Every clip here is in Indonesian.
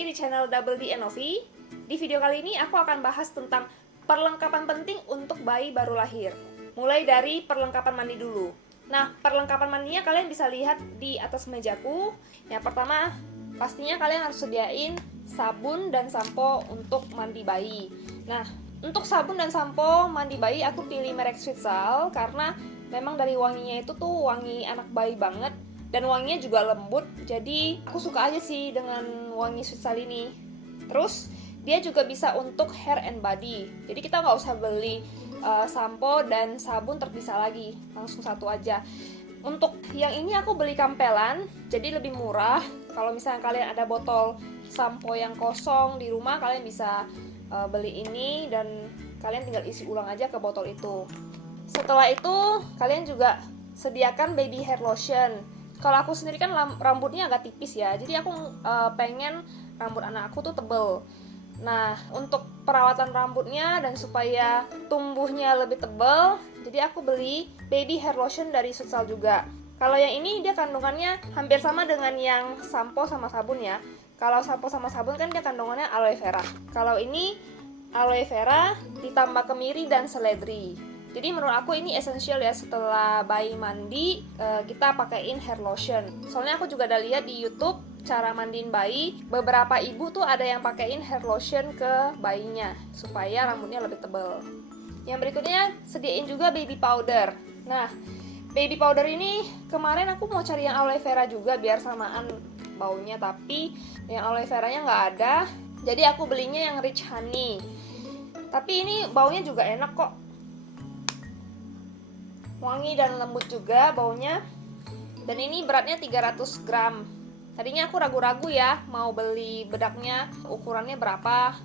lagi di channel Double D Novi. Di video kali ini aku akan bahas tentang perlengkapan penting untuk bayi baru lahir. Mulai dari perlengkapan mandi dulu. Nah, perlengkapan mandinya kalian bisa lihat di atas mejaku. Yang pertama, pastinya kalian harus sediain sabun dan sampo untuk mandi bayi. Nah, untuk sabun dan sampo mandi bayi aku pilih merek Switzal karena memang dari wanginya itu tuh wangi anak bayi banget. Dan wanginya juga lembut, jadi aku suka aja sih dengan wangi Switzal ini. Terus dia juga bisa untuk hair and body, jadi kita nggak usah beli sampo dan sabun terpisah lagi, langsung satu aja. Untuk yang ini aku beli kampelan, jadi lebih murah. Kalau misalnya kalian ada botol sampo yang kosong di rumah, kalian bisa beli ini dan kalian tinggal isi ulang aja ke botol itu. Setelah itu kalian juga sediakan baby hair lotion. Kalau aku sendiri kan rambutnya agak tipis ya, jadi aku pengen rambut anak aku tuh tebel. Nah, untuk perawatan rambutnya dan supaya tumbuhnya lebih tebel, jadi aku beli baby hair lotion dari Switzal juga. Kalau yang ini dia kandungannya hampir sama dengan yang sampo sama sabun ya. Kalau sampo sama sabun kan dia kandungannya aloe vera. Kalau ini aloe vera ditambah kemiri dan seledri. Jadi menurut aku ini esensial ya, setelah bayi mandi kita pakaiin hair lotion. Soalnya aku juga ada lihat di YouTube cara mandiin bayi, beberapa ibu tuh ada yang pakaiin hair lotion ke bayinya supaya rambutnya lebih tebal. Yang berikutnya sediain juga baby powder. Nah, baby powder ini kemarin aku mau cari yang aloe vera juga biar samaan baunya, tapi yang aloe veranya nggak ada. Jadi aku belinya yang rich honey. Tapi ini baunya juga enak kok. Wangi dan lembut juga baunya. Dan ini beratnya 300 gram. Tadinya aku ragu-ragu ya mau beli bedaknya ukurannya berapa.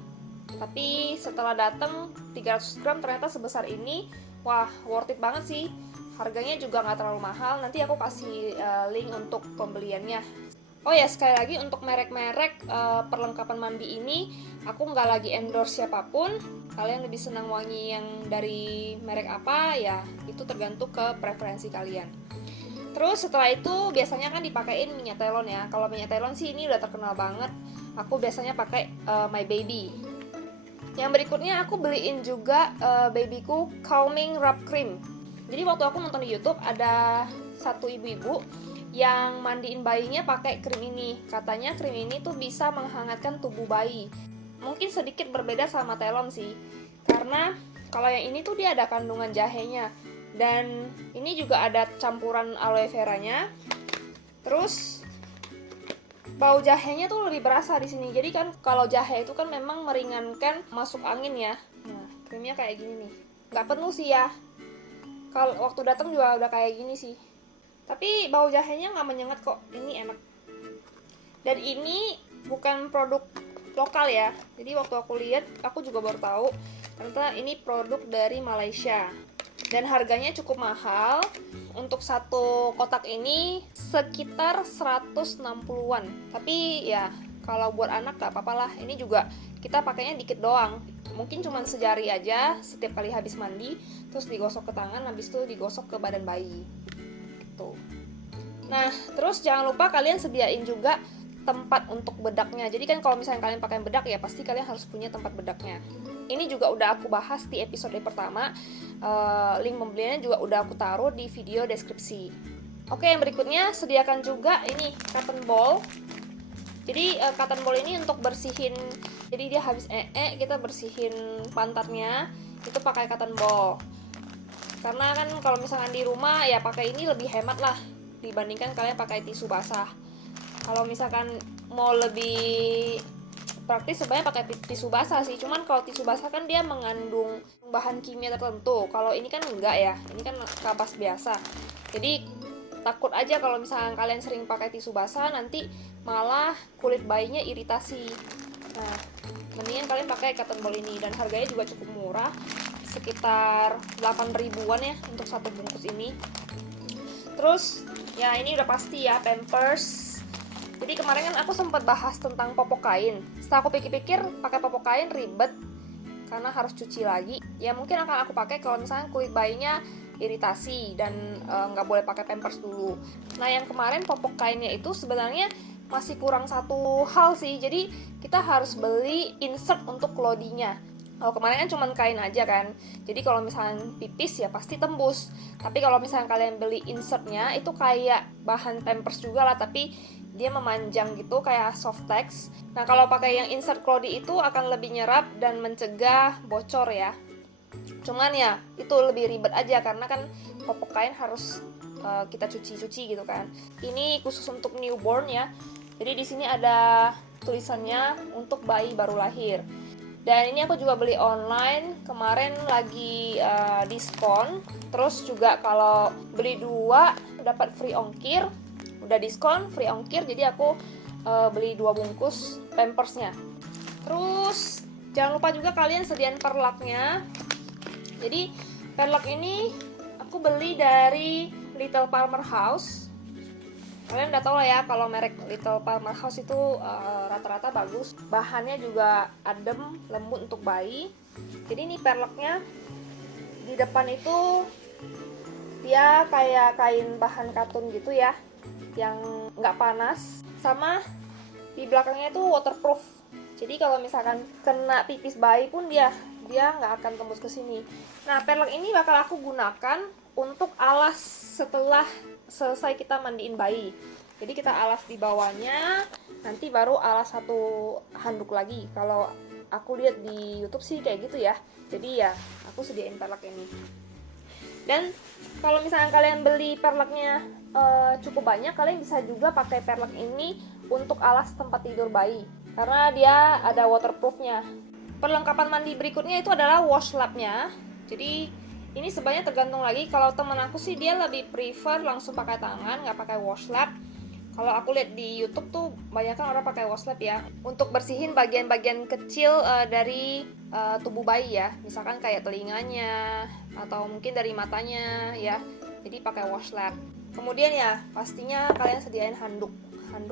Tapi setelah dateng 300 gram ternyata sebesar ini. Wah, worth it banget sih. Harganya juga nggak terlalu mahal. Nanti aku kasih link untuk pembeliannya. Oh ya, sekali lagi untuk merek-merek perlengkapan mandi ini aku nggak lagi endorse siapapun. Kalian lebih senang wangi yang dari merek apa ya, itu tergantung ke preferensi kalian. Terus setelah itu biasanya kan dipakein minyak telon ya. Kalau minyak telon sih ini udah terkenal banget. Aku biasanya pakai My Baby. Yang berikutnya aku beliin juga babyku calming rub cream. Jadi waktu aku nonton di YouTube ada satu ibu-ibu yang mandiin bayinya pakai krim ini. Katanya krim ini tuh bisa menghangatkan tubuh bayi. Mungkin sedikit berbeda sama telon sih, karena kalau yang ini tuh dia ada kandungan jahenya dan ini juga ada campuran aloe veranya. Terus bau jahenya tuh lebih berasa di sini. Jadi kan kalau jahe itu kan memang meringankan masuk angin ya. Nah, krimnya kayak gini nih. Nggak penuh sih ya. Kalau waktu datang juga udah kayak gini sih. Tapi bau jahenya nggak menyengat kok, ini enak. Dan ini bukan produk lokal ya. Jadi waktu aku lihat, aku juga baru tahu ternyata ini produk dari Malaysia. Dan harganya cukup mahal. Untuk satu kotak ini sekitar 160-an. Tapi ya kalau buat anak gak apa-apa lah. Ini juga kita pakainya dikit doang. Mungkin cuma sejari aja setiap kali habis mandi, terus digosok ke tangan, habis itu digosok ke badan bayi. Nah, terus jangan lupa kalian sediain juga tempat untuk bedaknya. Jadi kan kalau misalnya kalian pakai bedak ya pasti kalian harus punya tempat bedaknya. Ini juga udah aku bahas di episode pertama. Link pembeliannya juga udah aku taruh di video deskripsi. Oke, yang berikutnya sediakan juga ini cotton ball. Jadi cotton ball ini untuk bersihin. Jadi dia habis kita bersihin pantatnya itu pakai cotton ball. Karena kan kalau misalkan di rumah ya pakai ini lebih hemat lah dibandingkan kalian pakai tisu basah. Kalau misalkan mau lebih praktis sebenarnya pakai tisu basah sih. Cuman kalau tisu basah kan dia mengandung bahan kimia tertentu. Kalau ini kan enggak ya. Ini kan kapas biasa. Jadi takut aja kalau misalkan kalian sering pakai tisu basah nanti malah kulit bayinya iritasi. Nah, mendingan kalian pakai cotton ball ini dan harganya juga cukup murah. Sekitar 8 ribuan ya untuk satu bungkus ini. Terus ya ini udah pasti ya Pampers. Jadi kemarin kan aku sempat bahas tentang popok kain. Setelah aku pikir-pikir pakai popok kain ribet karena harus cuci lagi. Ya mungkin akan aku pakai kalau misalnya kulit bayinya iritasi dan nggak boleh pakai Pampers dulu. Nah yang kemarin popok kainnya itu sebenarnya masih kurang satu hal sih. Jadi kita harus beli insert untuk clothing-nya. Kalau kemarin kan cuma kain aja kan, jadi kalau misalnya pipis ya pasti tembus. Tapi kalau misalnya kalian beli insertnya, itu kayak bahan pampers juga lah, tapi dia memanjang gitu kayak softex. Nah kalau pakai yang insert clothing itu akan lebih nyerap dan mencegah bocor ya. Cuman ya itu lebih ribet aja karena kan popok kain harus kita cuci-cuci gitu kan. Ini khusus untuk newborn ya. Jadi di sini ada tulisannya untuk bayi baru lahir. Dan ini aku juga beli online, kemarin lagi diskon. Terus juga kalau beli 2 dapat free ongkir. Udah diskon, free ongkir, jadi aku beli 2 bungkus pampersnya. Terus jangan lupa juga kalian sediain perlaknya. Jadi perlak ini aku beli dari Little Farmer House. Kalian udah tau lah ya kalau merek Little Farmer House itu rata-rata bagus. Bahannya juga adem, lembut untuk bayi. Jadi ini perlaknya di depan itu dia kayak kain bahan katun gitu ya, yang nggak panas. Sama di belakangnya itu waterproof. Jadi kalau misalkan kena pipis bayi pun dia nggak akan tembus ke sini. Nah perlak ini bakal aku gunakan untuk alas setelah selesai kita mandiin bayi. Jadi kita alas di bawahnya, nanti baru alas satu handuk lagi. Kalau aku lihat di YouTube sih kayak gitu ya. Jadi ya aku sediain perlak ini. Dan kalau misalnya kalian beli perlaknya cukup banyak, kalian bisa juga pakai perlak ini untuk alas tempat tidur bayi, karena dia ada waterproofnya. Perlengkapan mandi berikutnya itu adalah wash lapnya. Jadi ini sebenarnya tergantung lagi. Kalau temen aku sih dia lebih prefer langsung pakai tangan, nggak pakai wash lap. Kalau aku lihat di YouTube tuh banyak kan orang pakai wash lap ya, untuk bersihin bagian-bagian kecil dari tubuh bayi ya, misalkan kayak telinganya atau mungkin dari matanya ya. Jadi pakai wash lap. Kemudian ya pastinya kalian sediain handuk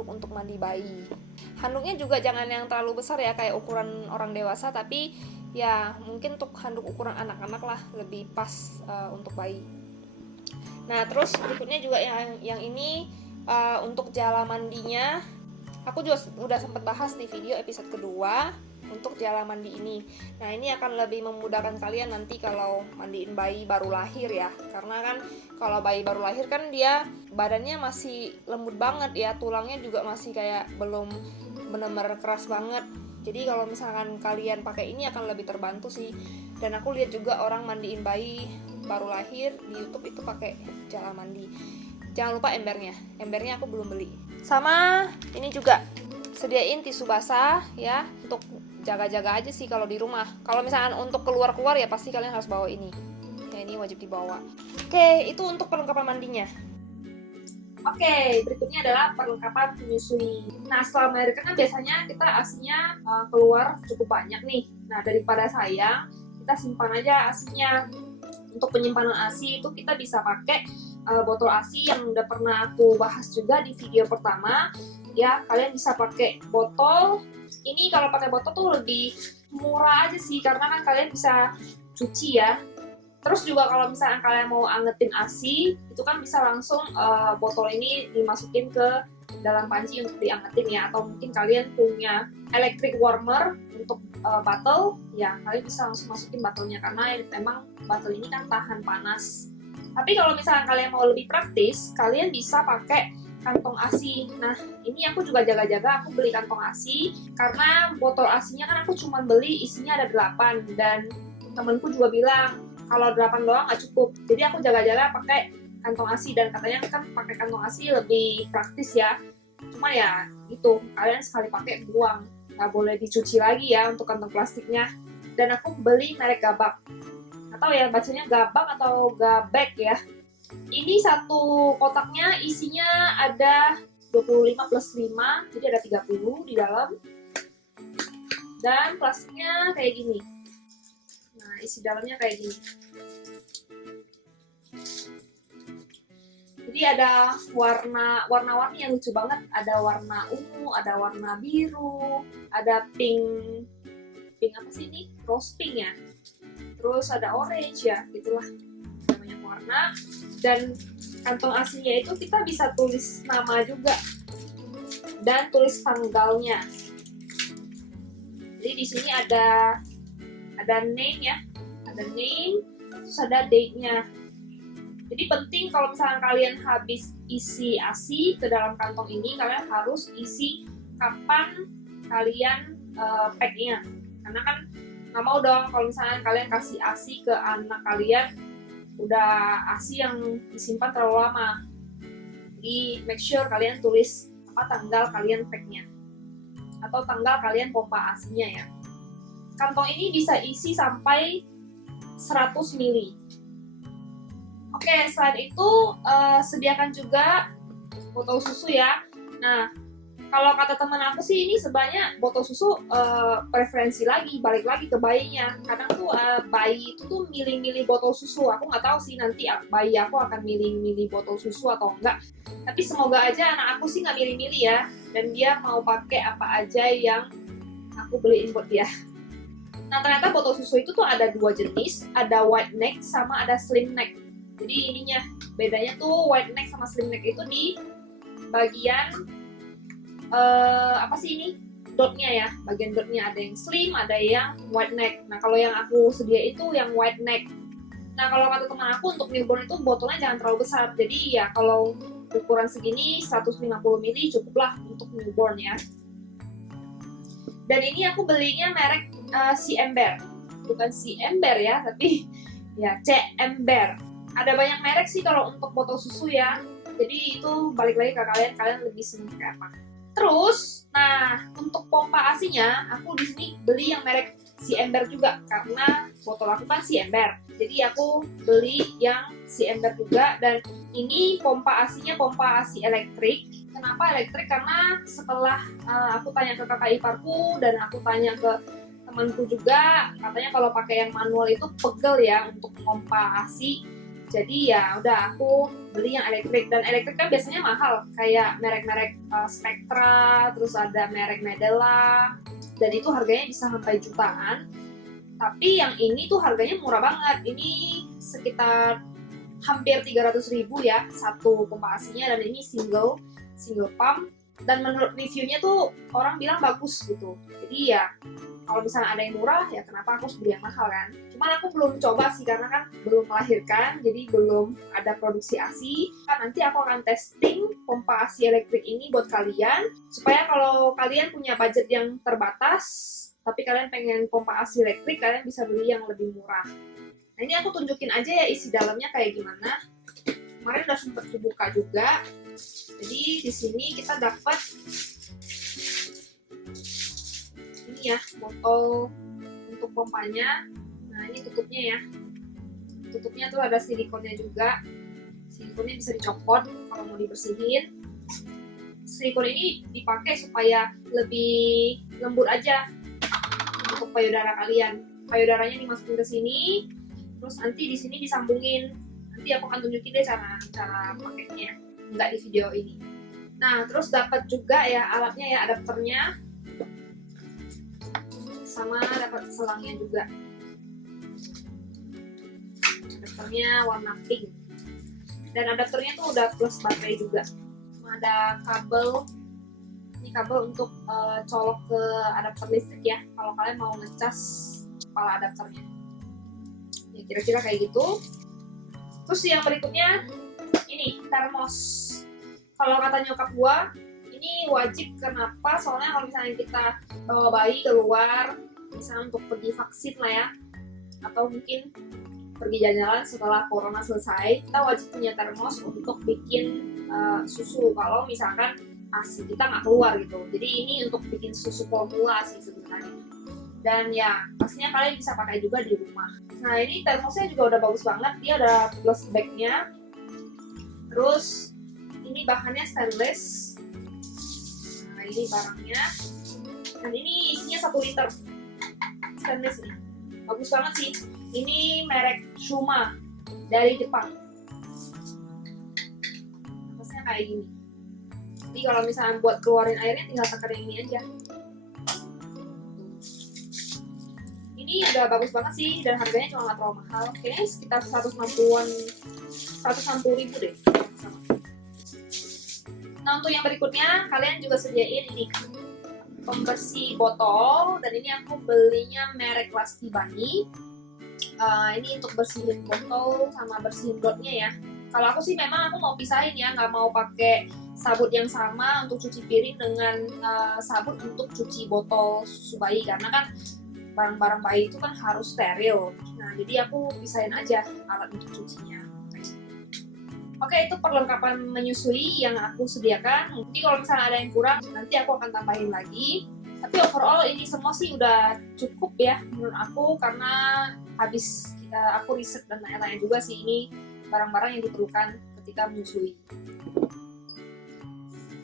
untuk mandi bayi. Handuknya juga jangan yang terlalu besar ya, kayak ukuran orang dewasa, tapi ya mungkin untuk handuk ukuran anak-anak lah lebih pas untuk bayi. Nah terus berikutnya juga yang ini untuk jala mandinya, aku juga udah sempat bahas di video episode kedua untuk jala mandi ini. Nah ini akan lebih memudahkan kalian nanti kalau mandiin bayi baru lahir ya, karena kan kalau bayi baru lahir kan dia badannya masih lembut banget ya, tulangnya juga masih kayak belum benar-benar keras banget. Jadi kalau misalkan kalian pakai ini akan lebih terbantu sih. Dan aku lihat juga orang mandiin bayi baru lahir di YouTube itu pakai jala mandi. Jangan lupa embernya aku belum beli. Sama ini juga sediain tisu basah ya, untuk jaga-jaga aja sih kalau di rumah. Kalau misalkan untuk keluar-keluar ya pasti kalian harus bawa ini. Ya ini wajib dibawa. Oke, itu untuk perlengkapan mandinya. Oke, berikutnya adalah perlengkapan menyusui. Nah, setelah melahirkan kan biasanya kita ASINya keluar cukup banyak nih. Nah, daripada sayang, kita simpan aja ASINya. Untuk penyimpanan ASI itu kita bisa pakai botol ASI yang udah pernah aku bahas juga di video pertama. Ya, kalian bisa pakai botol. Ini kalau pakai botol tuh lebih murah aja sih, karena kan kalian bisa cuci ya. Terus juga kalau misalnya kalian mau angetin ASI, itu kan bisa langsung botol ini dimasukin ke dalam panci untuk diangetin ya. Atau mungkin kalian punya electric warmer untuk bottle, ya kalian bisa langsung masukin botolnya, karena memang botol ini kan tahan panas. Tapi kalau misalnya kalian mau lebih praktis, kalian bisa pakai kantong ASI. Nah, ini aku juga jaga-jaga, aku beli kantong ASI karena botol ASINya kan aku cuma beli isinya ada 8, dan temenku juga bilang kalau 8 doang nggak cukup. Jadi aku jaga-jaga pakai kantong ASI, dan katanya kan pakai kantong ASI lebih praktis ya. Cuma ya itu, kalian sekali pakai buang, nggak boleh dicuci lagi ya untuk kantong plastiknya. Dan aku beli merek Gabak, atau ya bacanya Gabak atau Gabek ya. Ini satu kotaknya isinya ada 25 plus 5, jadi ada 30 di dalam. Dan plastiknya kayak gini. Nah, isi dalamnya kayak gini. Jadi ada warna-warni yang lucu banget. Ada warna ungu, ada warna biru, ada pink apa sih ini? Rose pink ya. Terus ada orange ya, gitulah. Ada banyak warna. Dan kantong ASINya itu kita bisa tulis nama juga. dan tulis tanggalnya. Jadi di sini ada name ya, ada name, terus ada date-nya. Jadi penting kalau misalnya kalian habis isi ASI ke dalam kantong ini, kalian harus isi kapan kalian pack-nya. Karena kan nggak mau dong kalau misalnya kalian kasih ASI ke anak kalian, udah ASI yang disimpan terlalu lama. Jadi make sure kalian tulis tanggal kalian pack-nya atau tanggal kalian pompa ASI-nya ya. Kantong ini bisa isi sampai 100 ml. Oke, selain itu sediakan juga botol susu ya. Nah, kalau kata teman aku sih ini sebenarnya botol susu preferensi lagi, balik lagi ke bayinya. Kadang tuh bayi itu tuh milih-milih botol susu. Aku nggak tahu sih nanti bayi aku akan milih-milih botol susu atau enggak. Tapi semoga aja anak aku sih nggak milih-milih ya, dan dia mau pakai apa aja yang aku beliin buat dia. Nah, ternyata botol susu itu tuh ada 2 jenis, ada wide neck sama ada slim neck. Jadi ininya bedanya tuh wide neck sama slim neck itu di bagian apa sih ini? Dotnya ya, bagian dotnya ada yang slim, ada yang wide neck. Nah, kalau yang aku sedia itu yang wide neck. Nah, kalau kata teman aku untuk newborn itu botolnya jangan terlalu besar. Jadi ya kalau ukuran segini 150 ml cukuplah untuk newborn ya. Dan ini aku belinya merek C Ember, bukan C Ember ya, tapi ya C Ember. Ada banyak merek sih kalau untuk botol susu ya. Jadi itu balik lagi ke kalian lebih seneng kayak apa. Terus, nah untuk pompa ASI-nya aku di sini beli yang merek C Ember juga karena botol aku kan C Ember. Jadi aku beli yang C Ember juga, dan ini pompa ASI-nya pompa ASI elektrik. Kenapa elektrik? Karena setelah aku tanya ke kakak iparku dan aku tanya ke temanku juga, katanya kalau pakai yang manual itu pegel ya untuk pompa ASI. Jadi ya udah aku beli yang elektrik, dan elektrik kan biasanya mahal kayak merek-merek Spectra, terus ada merek Medela, dan itu harganya bisa sampai jutaan. Tapi yang ini tuh harganya murah banget, ini sekitar hampir 300.000 ya satu pompa ASI-nya, dan ini single pump, dan menurut reviewnya tuh orang bilang bagus gitu. Jadi ya kalau misalnya ada yang murah ya kenapa aku harus beli yang mahal kan. Cuman aku belum coba sih karena kan belum melahirkan, jadi belum ada produksi ASI. Kan nanti aku akan testing pompa ASI elektrik ini buat kalian, supaya kalau kalian punya budget yang terbatas tapi kalian pengen pompa ASI elektrik, kalian bisa beli yang lebih murah. Nah, ini aku tunjukin aja ya isi dalamnya kayak gimana. Kemarin udah sempat dibuka juga. Jadi di sini kita dapat ini ya, botol untuk pompanya. Nah, ini tutupnya ya. Tutupnya tuh ada silikonnya juga. Silikonnya bisa dicopot kalau mau dibersihin. Silikon ini dipakai supaya lebih lembut aja untuk payudara kalian. Payudaranya dimasukin ke sini, terus nanti di sini disambungin. Nanti aku akan tunjukin deh cara pakainya, nggak di video ini. Nah, terus dapat juga ya alatnya ya, adapternya, sama dapat selangnya juga. Adapternya warna pink, dan adapternya tuh udah plus baterai juga. Ada kabel, ini kabel untuk colok ke adapter listrik ya, kalau kalian mau ngecas kepala adapternya. Ya kira-kira kayak gitu. Terus yang berikutnya ini termos. Kalau kata nyokap gua ini wajib. Kenapa? Soalnya kalau misalnya kita bawa bayi keluar, misalnya untuk pergi vaksin lah ya, atau mungkin pergi jalan-jalan setelah corona selesai, kita wajib punya termos untuk bikin susu kalau misalkan ASI kita nggak keluar gitu. Jadi ini untuk bikin susu formula sih sebenarnya. Dan ya pastinya kalian bisa pakai juga di rumah. Nah, ini termosnya juga udah bagus banget, dia ada plus bagnya. Terus ini bahannya stainless. Nah, ini barangnya. Dan ini isinya 1 liter stainless nih. Bagus banget sih. Ini merek Shuma dari Jepang. Atasnya kayak gini. Jadi kalau misalnya buat keluarin airnya tinggal tekerin ini aja. Ini udah bagus banget sih, dan harganya cuma nggak terlalu mahal. Kayaknya sekitar 160 ribu deh. Nah, untuk yang berikutnya kalian juga sediain ini pembersih botol, dan ini aku belinya merek Lasti Bunny. Ini untuk bersihin botol sama bersihin dotnya ya. Kalau aku sih memang aku mau pisahin ya, nggak mau pakai sabut yang sama untuk cuci piring dengan sabut untuk cuci botol susu bayi, karena kan barang-barang bayi itu kan harus steril. Nah, jadi aku pisahin aja alat untuk cucinya. Oke, itu perlengkapan menyusui yang aku sediakan. Jadi kalau misalnya ada yang kurang, nanti aku akan tambahin lagi. Tapi overall ini semua sih udah cukup ya menurut aku, karena habis aku riset dan tanya-tanya juga sih ini barang-barang yang diperlukan ketika menyusui.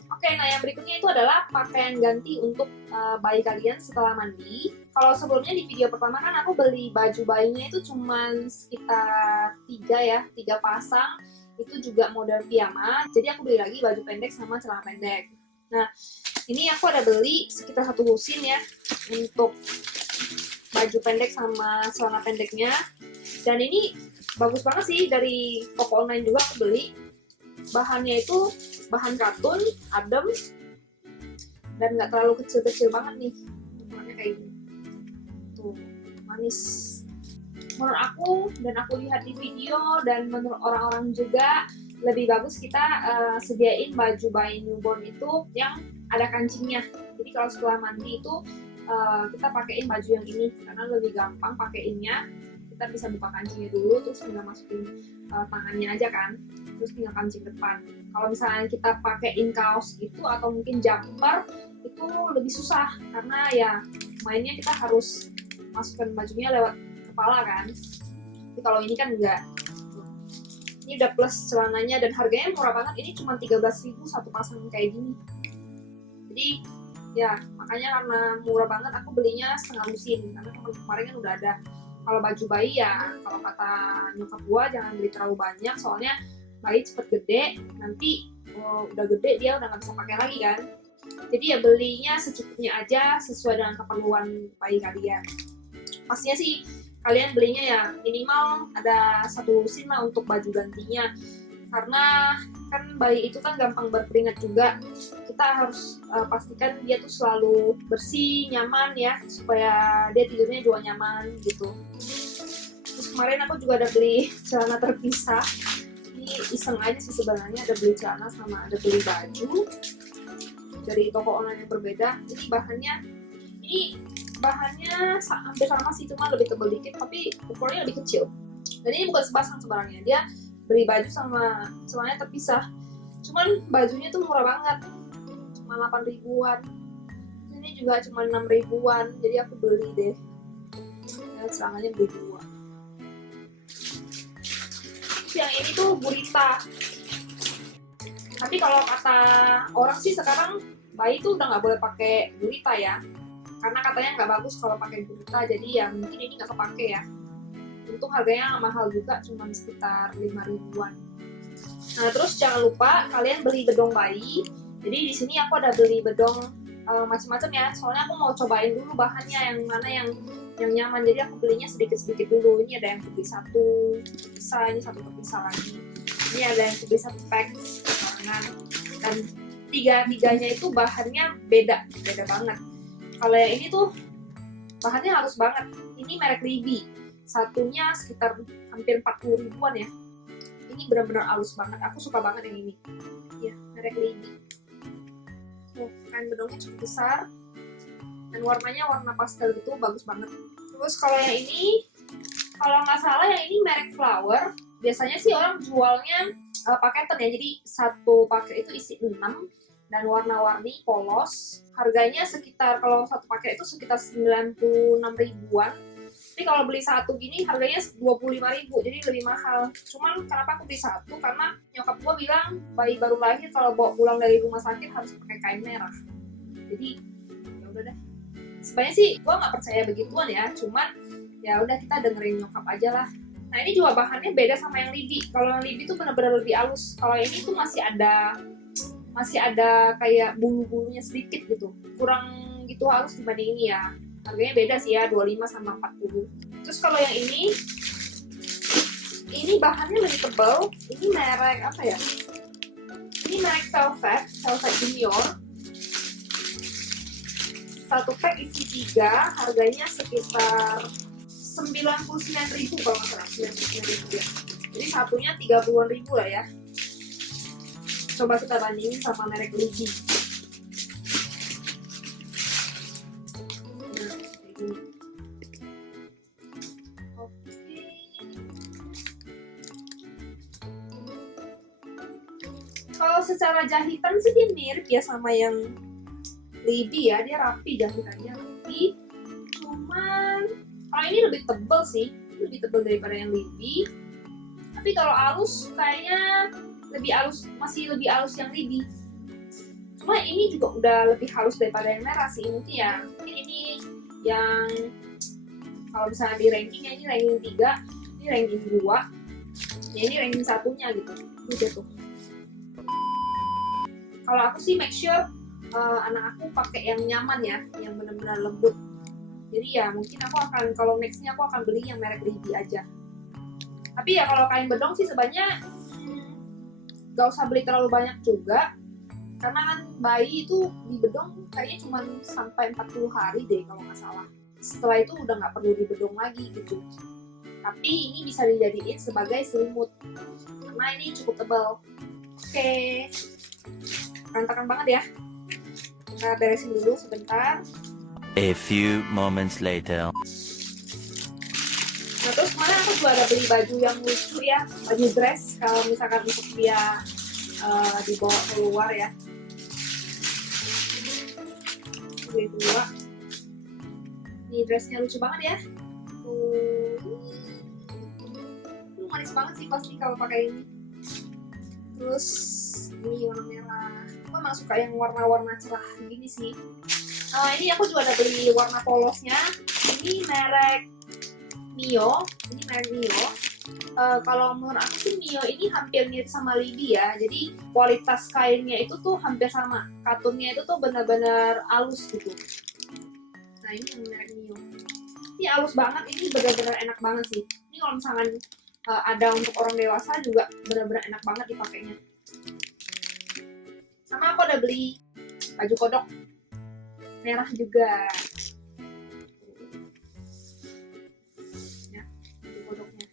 Oke, nah yang berikutnya itu adalah pakaian ganti untuk bayi kalian setelah mandi. Kalau sebelumnya di video pertama kan aku beli baju bayinya itu cuman sekitar 3 pasang. Itu juga model piyama, jadi aku beli lagi baju pendek sama celana pendek. Nah, ini aku ada beli sekitar 1 lusin ya untuk baju pendek sama celana pendeknya. Dan ini bagus banget sih, dari toko online juga aku beli. Bahannya itu bahan katun, adem, dan nggak terlalu kecil-kecil banget nih. Ukurannya kayak gini. Tuh, manis. Menurut aku, dan aku lihat di video, dan menurut orang-orang juga, lebih bagus kita sediain baju bayi newborn itu yang ada kancingnya. Jadi kalau setelah mandi itu kita pakein baju yang ini, karena lebih gampang pakeinnya. Kita bisa buka kancingnya dulu, terus tinggal masukin tangannya aja kan, terus tinggal kancing depan. Kalau misalnya kita pakein kaos gitu atau mungkin jumper, itu lebih susah, karena ya mainnya kita harus masukkan bajunya lewat kepala kan. Tapi kalau ini kan enggak. Ini udah plus celananya, dan harganya murah banget. Ini cuma 13.000 satu pasang kayak gini. Jadi ya makanya karena murah banget aku belinya setengah lusin, karena kemarin kan udah ada. Kalau baju bayi ya, kalau kata nyokap gua jangan beli terlalu banyak, soalnya bayi cepet gede, nanti udah gede dia udah nggak bisa pakai lagi kan. Jadi ya belinya secukupnya aja, sesuai dengan keperluan bayi kalian. Pastinya sih kalian belinya ya minimal ada 1 lusin lah untuk baju gantinya, karena kan bayi itu kan gampang berkeringat juga. Kita harus pastikan dia tuh selalu bersih, nyaman ya, supaya dia tidurnya juga nyaman gitu. Terus kemarin aku juga ada beli celana terpisah. Ini iseng aja sih sebenarnya, ada beli celana sama ada beli baju dari toko online yang berbeda. Jadi bahannya hampir sama sih, cuma lebih tebal dikit, tapi ukurannya lebih kecil. Dan ini bukan sepasang sebenarnya, dia beli baju sama celananya terpisah. Cuman bajunya tuh murah banget, cuma 8 ribuan. Ini juga cuma 6 ribuan, jadi aku beli deh. Ya, celananya beli 2. Yang ini tuh gurita. Tapi kalau kata orang sih sekarang bayi tuh udah nggak boleh pakai gurita ya, karena katanya nggak bagus kalau pakai gurita. Jadi ya mungkin ini nggak kepake ya. Untuk harganya mahal juga, cuma sekitar 5 ribuan. Nah, terus jangan lupa kalian beli bedong bayi. Jadi di sini aku ada beli bedong macam-macam ya. Soalnya aku mau cobain dulu bahannya yang mana yang nyaman. Jadi aku belinya sedikit-sedikit dulu. Ini ada yang beli 1 terpisah, ini 1 terpisah lagi. Ini ada yang beli 1 pack barengan. Dan tiga-tiganya itu bahannya beda banget. Kalau yang ini tuh bahannya halus banget. Ini merek Libi. Satunya sekitar hampir 40 ribuan ya. Ini benar-benar halus banget. Aku suka banget yang ini. Ya, merek Libi. Kain bedongnya cukup besar. Dan warnanya warna pastel gitu, bagus banget. Terus kalau yang ini, kalau nggak salah yang ini merek Flower. Biasanya sih orang jualnya paketan ya. Jadi 1 paket itu isi 6. Dan warna-warni polos. Harganya sekitar, kalau 1 paket itu sekitar 96 ribuan. Tapi kalau beli 1 gini harganya 25 ribu, jadi lebih mahal. Cuman kenapa aku beli 1? Karena nyokap gua bilang bayi baru lahir kalau bawa pulang dari rumah sakit harus pakai kain merah. Jadi ya udah deh. Sebenarnya sih gua nggak percaya begituan ya, cuman ya udah kita dengerin nyokap aja lah. Nah, ini juga bahannya beda sama yang Libi. Kalau yang Libi tuh benar-benar lebih halus. Kalau ini tuh masih ada kayak bulu-bulunya sedikit gitu, kurang gitu halus dibanding ini ya. Harganya beda sih ya, 25 sama 40. Terus kalau yang ini bahannya lebih tebal. Ini merek apa ya? Ini merek Velvet Junior. Satu pack isi 3, harganya sekitar 99.000 kalau nggak salah, 99.000 ya. Jadi satunya 30.000 lah ya. Coba kita bandingin sama merek Libby. Nah, kayak gini. Oke. Kalau secara jahitan sih dia mirip ya sama yang Libby ya, dia rapi jahitannya, rapi. Cuman kalau ini lebih tebal sih, lebih tebal daripada yang Libby. Tapi kalau halus kayaknya lebih halus, masih lebih halus yang Libby. Cuma ini juga udah lebih halus daripada yang merah sih. Mungkin ini yang kalau misalnya di rankingnya ini ranking 3, ini ranking 2, ya ini ranking 1-nya gitu. Udah tuh. Kalau aku sih make sure anak aku pakai yang nyaman ya, yang benar-benar lembut. Jadi ya mungkin aku akan, kalau nextnya aku akan beli yang merek Libby aja. Tapi ya kalau kain bedong sih sebenarnya gak usah beli terlalu banyak juga, karena kan bayi itu di bedong kayaknya cuma sampai 40 hari deh kalau nggak salah. Setelah itu udah nggak perlu dibedong lagi gitu. Tapi ini bisa dijadiin sebagai selimut karena ini cukup tebal. Oke, berantakan banget ya. Kita beresin dulu sebentar. A few moments later. Nah terus kemarin aku juga ada beli baju yang lucu ya, baju dress kalau misalkan untuk dia dibawa keluar ya. Beli 2. Ini dressnya lucu banget ya. Manis banget sih pasti kalau pakai ini. Terus ini warna merah. Aku emang suka yang warna-warna cerah gini sih. Ini aku juga ada beli warna polosnya. Ini merek Mio. Kalau menurut aku sih Mio ini hampir mirip sama Libby ya. Jadi kualitas kainnya itu tuh hampir sama. Katunnya itu tuh benar-benar halus gitu. Nah ini yang merek Mio. Ini halus banget. Ini benar-benar enak banget sih. Ini kalau misalkan ada untuk orang dewasa juga benar-benar enak banget dipakainya. Sama aku ada beli baju kodok merah juga. Ya, baju kodoknya.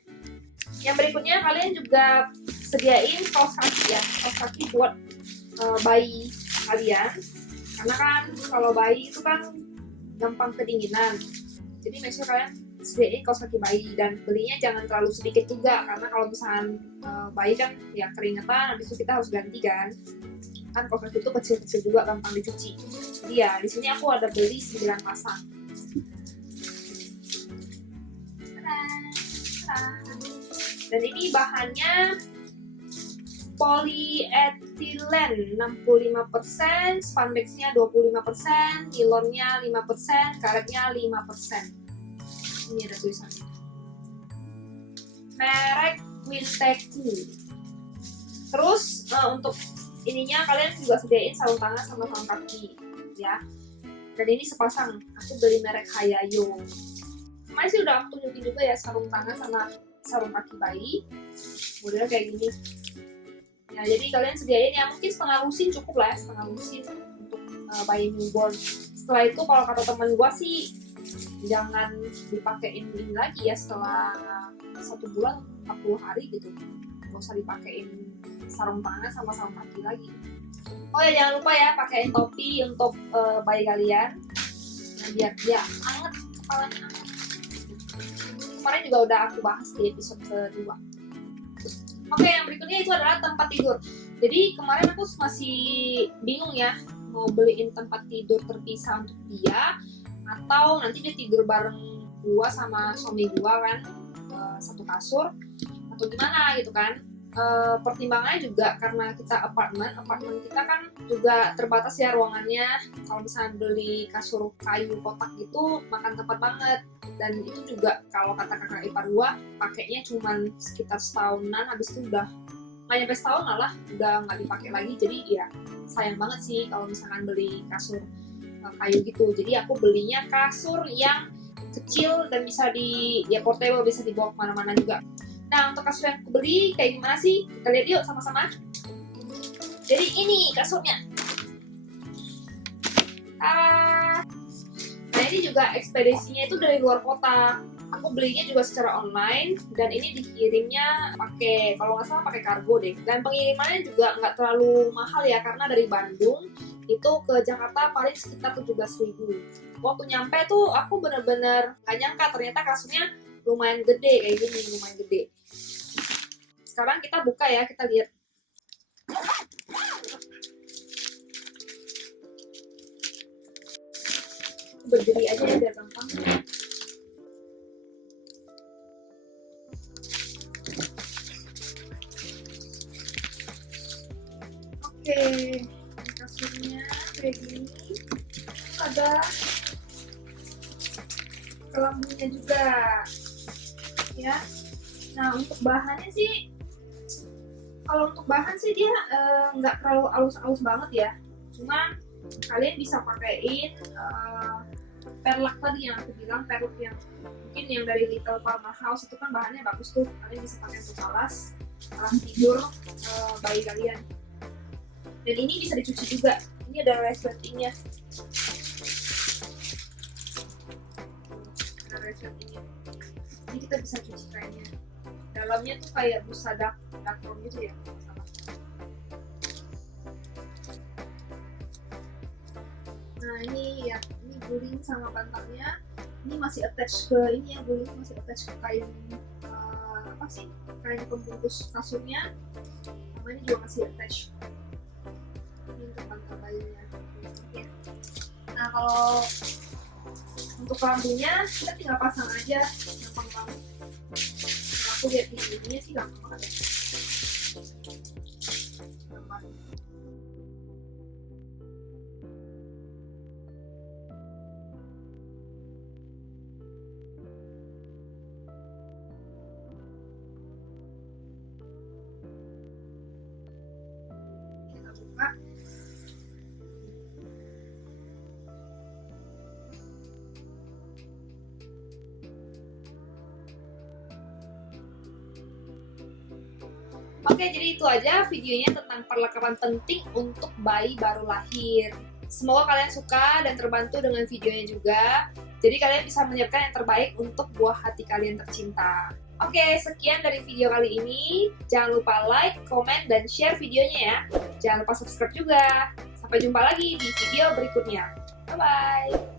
Yang berikutnya kalian juga sediain kaos kaki ya, kaos kaki buat bayi kalian. Karena kan kalau bayi itu kan gampang kedinginan. Jadi make sure kalian sediain kaos kaki bayi dan belinya jangan terlalu sedikit juga, karena kalau misalkan bayi kan ya keringetan, habis itu kita harus ganti kan kaos kaki itu kecil-kecil juga, gampang dicuci. Jadi ya di sini aku ada beli 9 pasang. Dan ini bahannya polyethylene 65%, spandexnya 25%, nilonnya 5%, karetnya 5%. Ini ada tulisannya. Merek Winteki. Terus untuk ininya kalian juga sediain sarung tangan sama sarung kaki ya. Dan ini sepasang, aku beli merek Hayayo. Kemarin sih udah aku tunjukin juga ya sarung tangan sama sarung kaki bayi. Modelnya kayak gini. Ya jadi kalian sediain ya mungkin setengah lusin cukup lah ya, setengah lusin untuk bayi newborn. Setelah itu kalau kata teman gua sih jangan dipakein ini lagi ya setelah 1 bulan 40 hari gitu. Gak usah dipakein sarung tangan sama sarung kaki lagi. Oh ya jangan lupa ya pakein topi untuk bayi kalian. Nah, biar dia anget, kepalanya anget. Kemarin juga udah aku bahas di episode kedua. Oke, yang berikutnya itu adalah tempat tidur. Jadi kemarin aku masih bingung ya mau beliin tempat tidur terpisah untuk dia atau nanti dia tidur bareng gua sama suami gua kan satu kasur atau gimana gitu kan. Pertimbangannya juga karena kita apartemen kita kan juga terbatas ya ruangannya. Kalau misalnya beli kasur kayu kotak gitu makan tempat banget, dan itu juga kalau kata kakak ipar gua pakainya cuman sekitar setahunan, habis itu udah nggak nyampe setahun lah udah nggak dipakai lagi. Jadi ya sayang banget sih kalau misalkan beli kasur kayu gitu. Jadi aku belinya kasur yang kecil dan bisa ya portable, bisa dibawa kemana-mana juga. Nah untuk kasur yang aku beli kayak gimana sih? Kita lihat yuk sama-sama. Jadi ini kasurnya. Nah ini juga ekspedisinya itu dari luar kota. Aku belinya juga secara online dan ini dikirimnya pakai, kalau nggak salah pakai kargo deh. Dan pengirimannya juga nggak terlalu mahal ya, karena dari Bandung itu ke Jakarta paling sekitar 17.000. Waktu nyampe tuh aku bener-bener gak nyangka ternyata kasurnya lumayan gede kayak gini, lumayan gede. Sekarang kita buka ya, kita lihat. Berdiri aja ya biar gampang. Oke, kasurnya kayak gini. Ada kelambunya juga, ya. Nah untuk bahannya sih, kalau untuk bahan sih dia nggak terlalu halus-halus banget ya. Cuma kalian bisa pakaiin perlak tadi yang aku bilang, perlak yang mungkin yang dari Little Farmhouse itu kan bahannya bagus tuh. Kalian bisa pakai untuk alas tidur bayi kalian. Dan ini bisa dicuci juga. Ini ada resletingnya. Ada resletingnya. Ini kita bisa cuci kainnya. Dalamnya tuh kayak busa dakron gitu ya. Nah ini ya, ini guling sama bantalnya. Ini masih attach ke ini ya, guling masih attach ke kain apa sih? Kain pembungkus kasurnya. Sama ini juga masih attach. Ini untuk bantal bayinya. Ya. Nah kalau untuk kelambunya kita tinggal pasang aja, gampang banget. Nah, aku lihat di ininya sih gampang banget. Gampang. Kita buka. Oke, jadi itu aja videonya tentang perlengkapan penting untuk bayi baru lahir. Semoga kalian suka dan terbantu dengan videonya juga. Jadi kalian bisa menyiapkan yang terbaik untuk buah hati kalian tercinta. Oke, sekian dari video kali ini. Jangan lupa like, komen, dan share videonya ya. Jangan lupa subscribe juga. Sampai jumpa lagi di video berikutnya. Bye-bye.